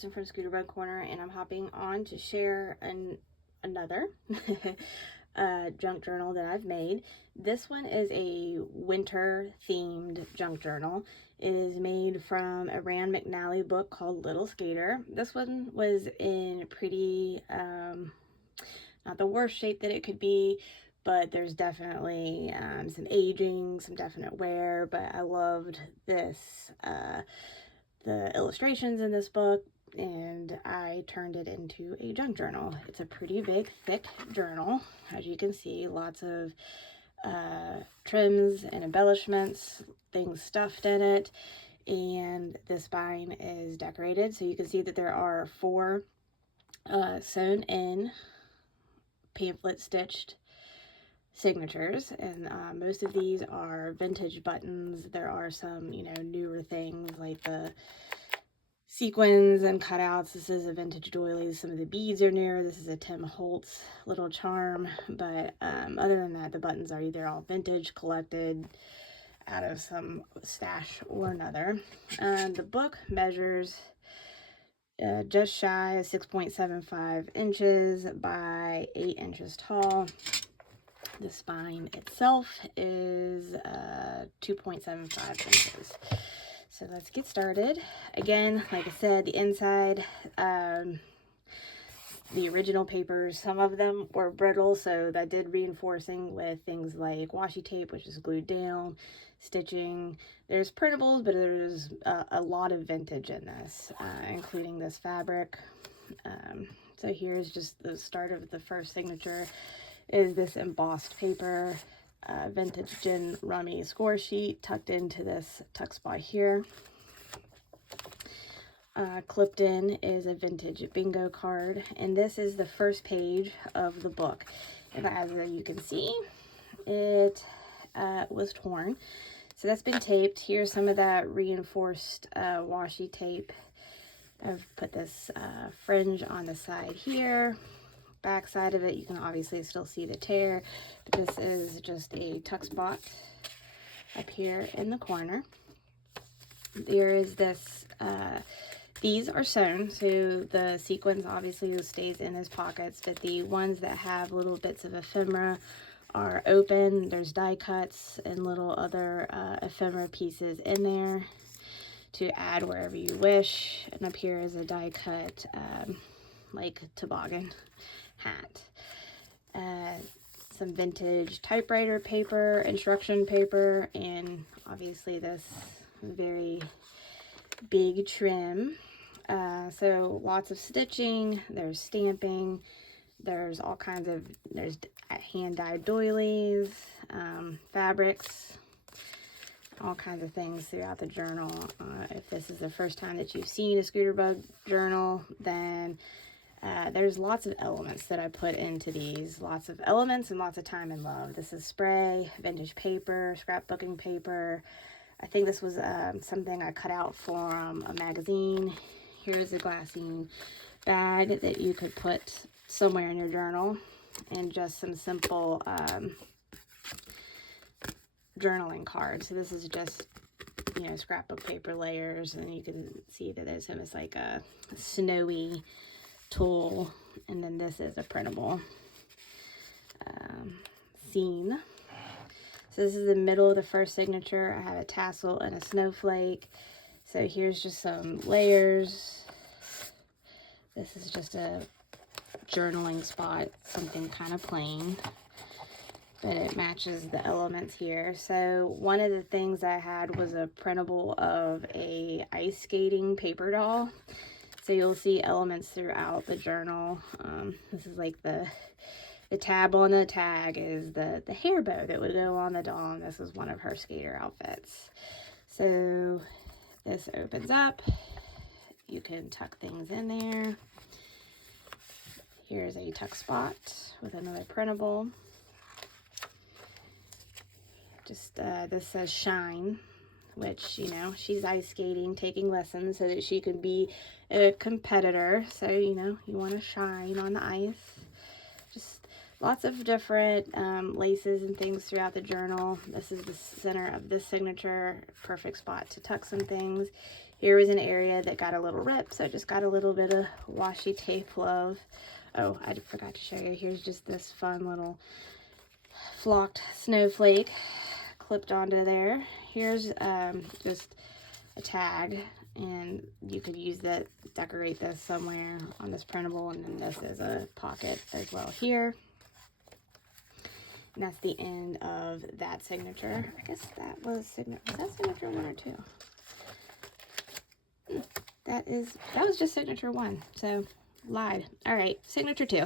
Kristen from Scooterbug Corner, and I'm hopping on to share another junk journal that I've made. This one is a winter themed junk journal. It is made from a Rand McNally book called Little Skater. This one was in pretty, not the worst shape that it could be, but there's definitely some aging, some definite wear, but I loved this, the illustrations in this book, and I turned it into a junk journal. It's a pretty big, thick journal. As you can see, lots of trims and embellishments, things stuffed in it, and the spine is decorated. So you can see that there are 4 sewn in pamphlet stitched signatures, and most of these are vintage buttons. There are some, you know, newer things like the sequins and cutouts. This is a vintage doily. Some of the beads are newer. This is a Tim Holtz little charm, but other than that, the buttons are either all vintage, collected out of some stash or another. The book measures just shy of 6.75 inches by 8 inches tall. The spine itself is 2.75 inches. So let's get started. Again, like I said, the inside, the original papers, some of them were brittle, so I did reinforcing with things like washi tape, which is glued down, stitching. There's printables, but there's a lot of vintage in this, including this fabric. So here's just the start of the first signature. Is this embossed paper, vintage gin rummy score sheet tucked into this tuck spot here. Clipped in is a vintage bingo card, and this is the first page of the book. And as you can see, it was torn. So that's been taped. Here's some of that reinforced washi tape. I've put this fringe on the side here. Back side of it, you can obviously still see the tear, but this is just a tuck spot up here in the corner. There is this, these are sewn, so the sequins obviously stays in his pockets, but the ones that have little bits of ephemera are open. There's die cuts and little other ephemera pieces in there to add wherever you wish. And up here is a die cut, like toboggan hat. Some vintage typewriter paper, instruction paper, and obviously this very big trim. So lots of stitching, there's stamping, there's all kinds of, there's hand-dyed doilies, fabrics, all kinds of things throughout the journal. If this is the first time that you've seen a Scooterbug journal, then there's lots of elements that I put into these. Lots of elements and lots of time and love. This is spray, vintage paper, scrapbooking paper. I think this was something I cut out from a magazine. Here's a glassine bag that you could put somewhere in your journal. And just some simple journaling cards. So this is just, you know, scrapbook paper layers. And you can see that there's almost like a snowy tool, and then this is a printable scene. So this is the middle of the first signature. I have a tassel and a snowflake. So here's just some layers. This is just a journaling spot, something kind of plain, but it matches the elements here. So one of the things I had was a printable of a ice skating paper doll. So you'll see elements throughout the journal. This is like the tab on the tag is the hair bow that would go on the doll, and this is one of her skater outfits. So this opens up. You can tuck things in there. Here's a tuck spot with another printable. Just this says shine, which, you know, she's ice skating, taking lessons so that she could be a competitor. So, you know, you want to shine on the ice. Just lots of different laces and things throughout the journal. This is the center of this signature. Perfect spot to tuck some things. Here was an area that got a little ripped, so I just got a little bit of washi tape love. Oh, I forgot to show you. Here's just this fun little flocked snowflake clipped onto there. Here's just a tag, and you could use that, decorate this somewhere on this printable, and then this is a pocket as well here. And that's the end of that signature. I guess that was signature 1 or 2? That was just signature 1, so lied. All right, signature 2.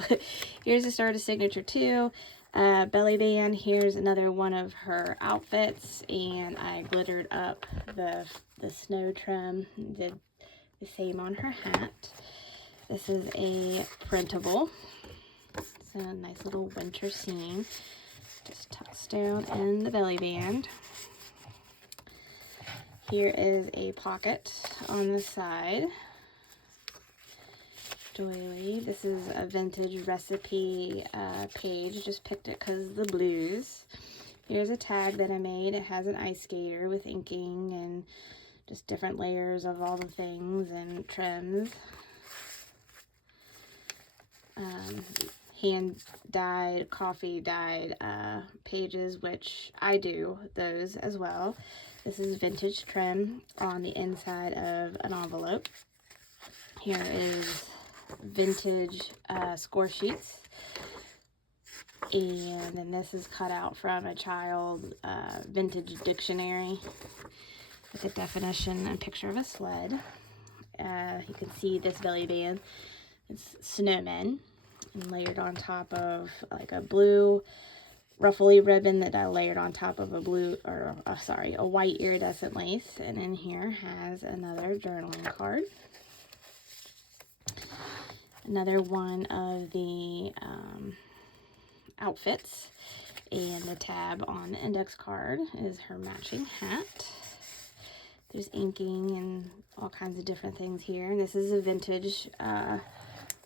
Here's the start of signature 2. Belly band. Here's another one of her outfits, and I glittered up the snow trim, did the same on her hat. This is a printable. It's a nice little winter scene. Just tucks down in the belly band. Here is a pocket on the side. Doily. This is a vintage recipe page. Just picked it because of the blues. Here's a tag that I made. It has an ice skater with inking and just different layers of all the things and trims. Hand dyed, coffee dyed pages, which I do those as well. This is vintage trim on the inside of an envelope. Here is vintage score sheets, and then this is cut out from a child vintage dictionary with a definition and picture of a sled. You can see this belly band. It's snowmen, and layered on top of like a blue ruffly ribbon that I layered on top of a a white iridescent lace. And in here has another journaling card. Another one of the outfits, and the tab on the index card is her matching hat. There's inking and all kinds of different things here. And this is a vintage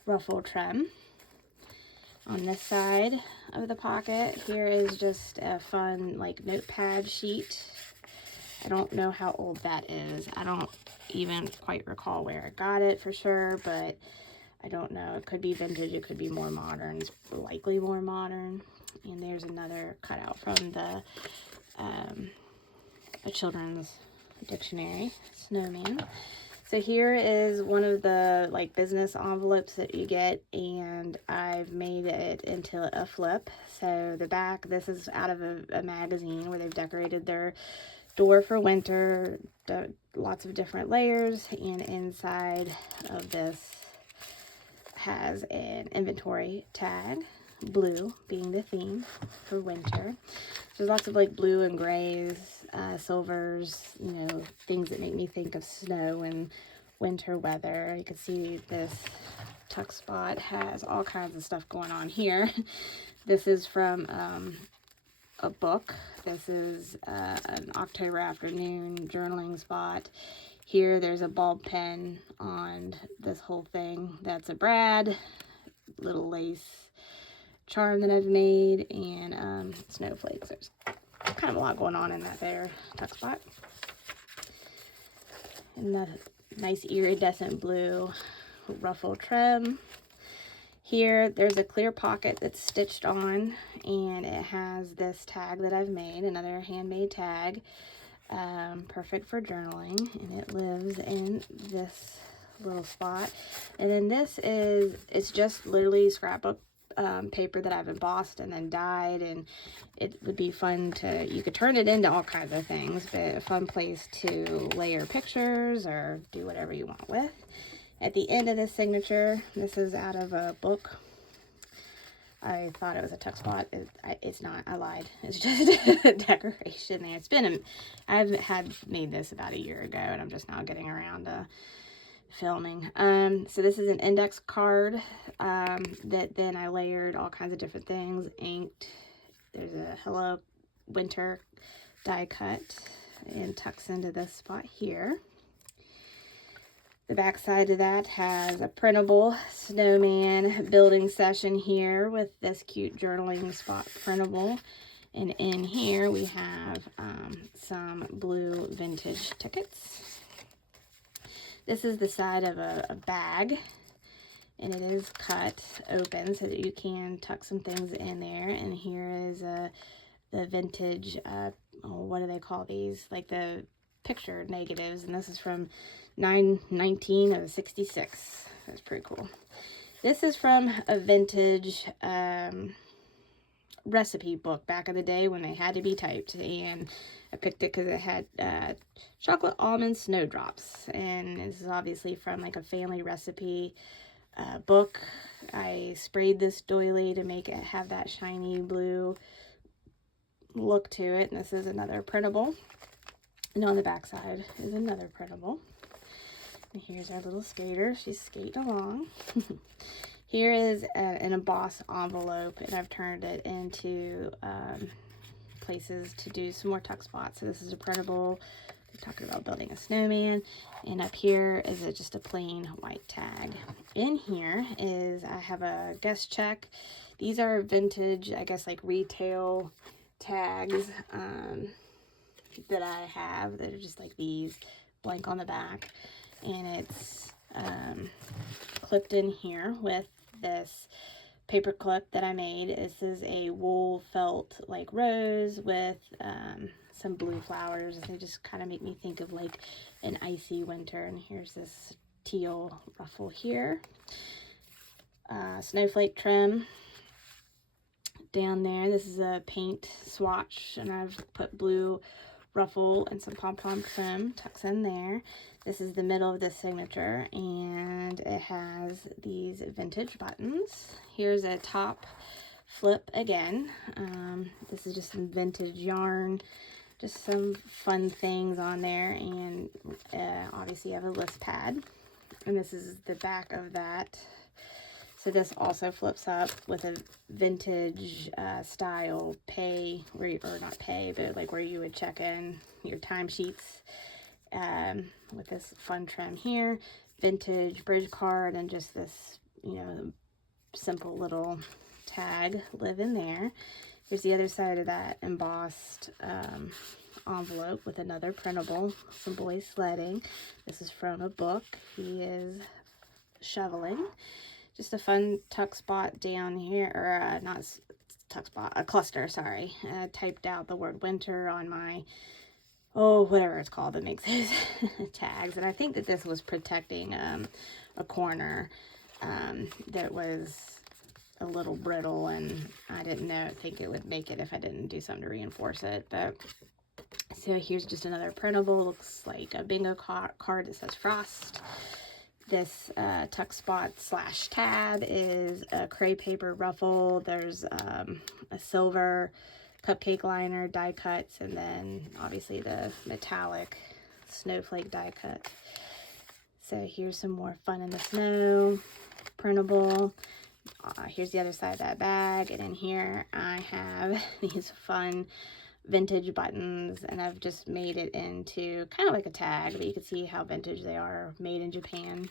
ruffle trim. On this side of the pocket, here is just a fun like notepad sheet. I don't know how old that is. I don't even quite recall where I got it for sure, but I don't know. It could be vintage. It could be more modern. It's likely more modern. And there's another cutout from the a children's dictionary, Snowman. So here is one of the like business envelopes that you get, and I've made it into a flip. So the back, this is out of a magazine where they've decorated their door for winter, lots of different layers, and inside of this has an inventory tag, blue being the theme for winter. So there's lots of like blue and grays, silvers, you know, things that make me think of snow and winter weather. You can see this tuck spot has all kinds of stuff going on here. This is from a book. This is an October afternoon journaling spot. Here there's a bulb pen on this whole thing. That's a brad, little lace charm that I've made, and snowflakes. There's kind of a lot going on in that there tuck spot. And the nice iridescent blue ruffle trim. Here there's a clear pocket that's stitched on, and it has this tag that I've made, another handmade tag. Perfect for journaling, and it lives in this little spot. And then this is, it's just literally scrapbook paper that I've embossed and then dyed, and it would be fun to, you could turn it into all kinds of things, but a fun place to layer pictures or do whatever you want with. At the end of this signature, this is out of a book. I thought it was a tuck spot. It's not. I lied. It's just a decoration there. It's been I've had made this about a year ago, and I'm just now getting around to filming. So this is an index card that then I layered all kinds of different things, inked. There's a Hello Winter die cut and tucks into this spot here. The back side of that has a printable snowman building session here with this cute journaling spot printable. And in here we have some blue vintage tickets. This is the side of a bag, and it is cut open so that you can tuck some things in there. And here is the vintage, what do they call these? Like the picture negatives, and this is from 9/19 of 66. That's pretty cool. This is from a vintage recipe book back in the day when they had to be typed, and I picked it because it had chocolate almond snowdrops, and this is obviously from like a family recipe book. I sprayed this doily to make it have that shiny blue look to it, and this is another printable, and on the back side is another printable. And here's our little skater. She's skating along. Here is an embossed envelope, and I've turned it into places to do some more tuck spots. So this is a printable. We're talking about building a snowman, and up here is just a plain white tag. In here is, I have a guest check. These are vintage, I guess, like retail tags that I have that are just like these, blank on the back, and it's clipped in here with this paper clip that I made. This is a wool felt like rose with some blue flowers. They just kind of make me think of like an icy winter. And here's this teal ruffle here. Snowflake trim down there. This is a paint swatch, and I've put blue ruffle and some pom-pom trim tucks in there. This is the middle of the signature, and it has these vintage buttons. Here's a top flip again. This is just some vintage yarn, just some fun things on there, and obviously you have a list pad, and this is the back of that. So this also flips up with a vintage style pay, or not pay, but like where you would check in your timesheets, with this fun trim here, vintage bridge card, and just this, you know, simple little tag live in there. Here's the other side of that embossed envelope with another printable, some boys sledding. This is from a book. He is shoveling. Just a fun tuck spot down here, or not tuck spot, a cluster, sorry. I typed out the word winter on my, whatever it's called that makes those tags. And I think that this was protecting a corner that was a little brittle, and I didn't think it would make it if I didn't do something to reinforce it. But so here's just another printable. Looks like a bingo card that says Frost. This tuck spot / tab is a crepe paper ruffle. There's a silver cupcake liner, die cuts, and then obviously the metallic snowflake die cut. So here's some more fun in the snow printable. Here's the other side of that bag, and in here I have these fun vintage buttons, and I've just made it into kind of like a tag, but you can see how vintage they are, made in Japan.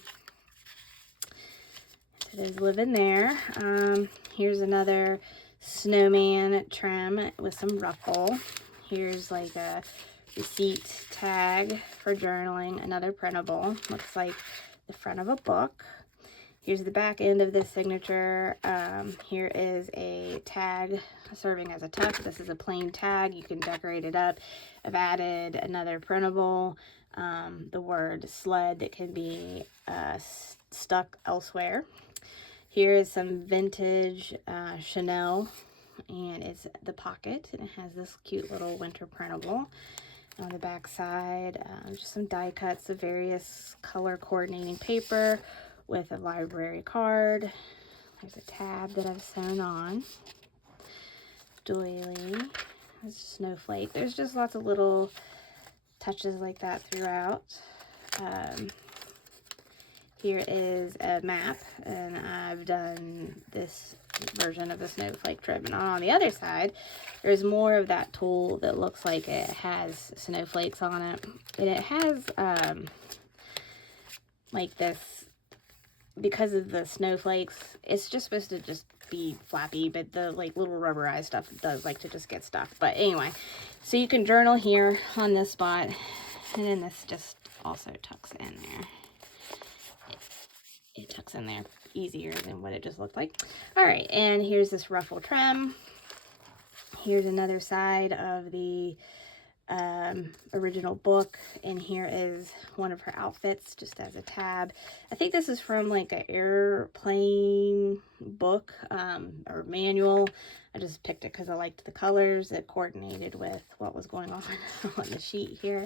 So those live in there. Here's another snowman trim with some ruffle. Here's like a receipt tag for journaling, another printable. Looks like the front of a book. Here's the back end of this signature. Here is a tag serving as a tuck. This is a plain tag. You can decorate it up. I've added another printable, the word sled that can be stuck elsewhere. Here is some vintage Chanel, and it's the pocket, and it has this cute little winter printable. On the back side, just some die cuts of various color coordinating paper with a library card. There's a tab that I've sewn on. Doily. There's a snowflake. There's just lots of little touches like that throughout. Here is a map, and I've done this version of the snowflake trim. And on the other side, there's more of that tool that looks like it has snowflakes on it. And it has like this, because of the snowflakes, it's just supposed to just be flappy, but the like little rubberized stuff does like to just get stuck. But anyway, so you can journal here on this spot, and then this just also tucks in there. it tucks in there easier than what it just looked like. All right, and here's this ruffle trim. Here's another side of the original book, and here is one of her outfits just as a tab. I think this is from like an airplane book or manual. I just picked it because I liked the colors. It coordinated with what was going on on the sheet here.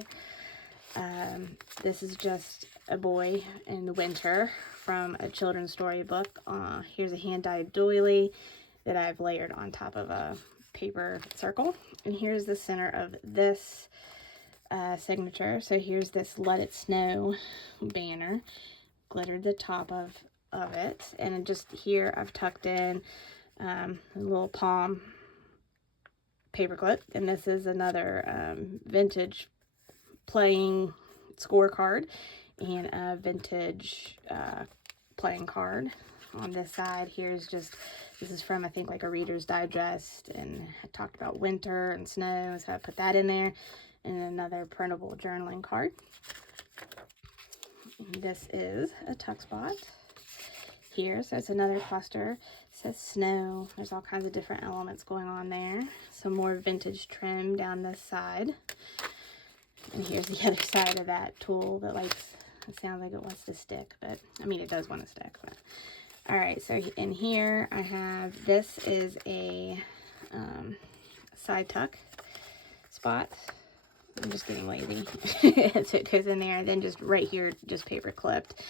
This is just a boy in the winter from a children's story book. Here's a hand-dyed doily that I've layered on top of a paper circle. And here's the center of this signature. So here's this Let It Snow banner. Glittered the top of it. And just here I've tucked in a little palm paper clip. And this is another vintage playing scorecard and a vintage playing card. On this side, here's just, this is from, I think, like a Reader's Digest, and I talked about winter and snow, so I put that in there, and another printable journaling card. And this is a tuck spot here, so it's another cluster. It says snow. There's all kinds of different elements going on there. Some more vintage trim down this side. And here's the other side of that tool that likes, it sounds like it wants to stick, but, I mean, it does want to stick, but. All right, so in here I have, this is a side tuck spot. I'm just getting lazy. So it goes in there, and then just right here, just paper clipped.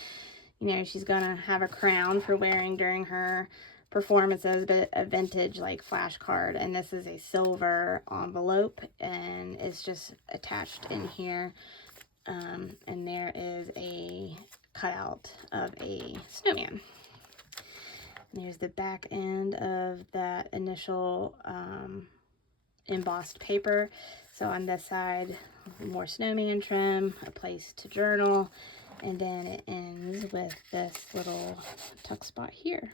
You know, she's gonna have a crown for wearing during her performances, but a vintage like flashcard. And this is a silver envelope, and it's just attached in here. And there is a cutout of a snowman. There's the back end of that initial embossed paper. So on this side, more snowman trim, a place to journal, and then it ends with this little tuck spot here.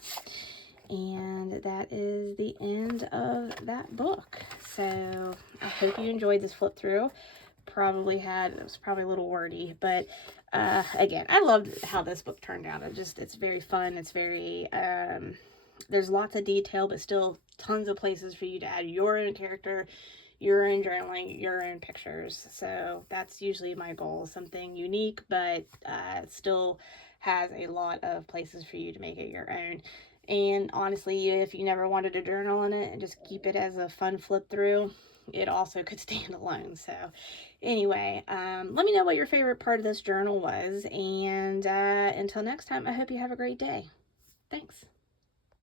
And that is the end of that book. So I hope you enjoyed this flip through. It was probably a little wordy, but again, I loved how this book turned out. It's very fun. It's very, there's lots of detail, but still tons of places for you to add your own character, your own journaling, your own pictures. So that's usually my goal, something unique, but still has a lot of places for you to make it your own. And honestly, if you never wanted to journal in it and just keep it as a fun flip through, it also could stand alone. So anyway, let me know what your favorite part of this journal was. And until next time, I hope you have a great day. Thanks.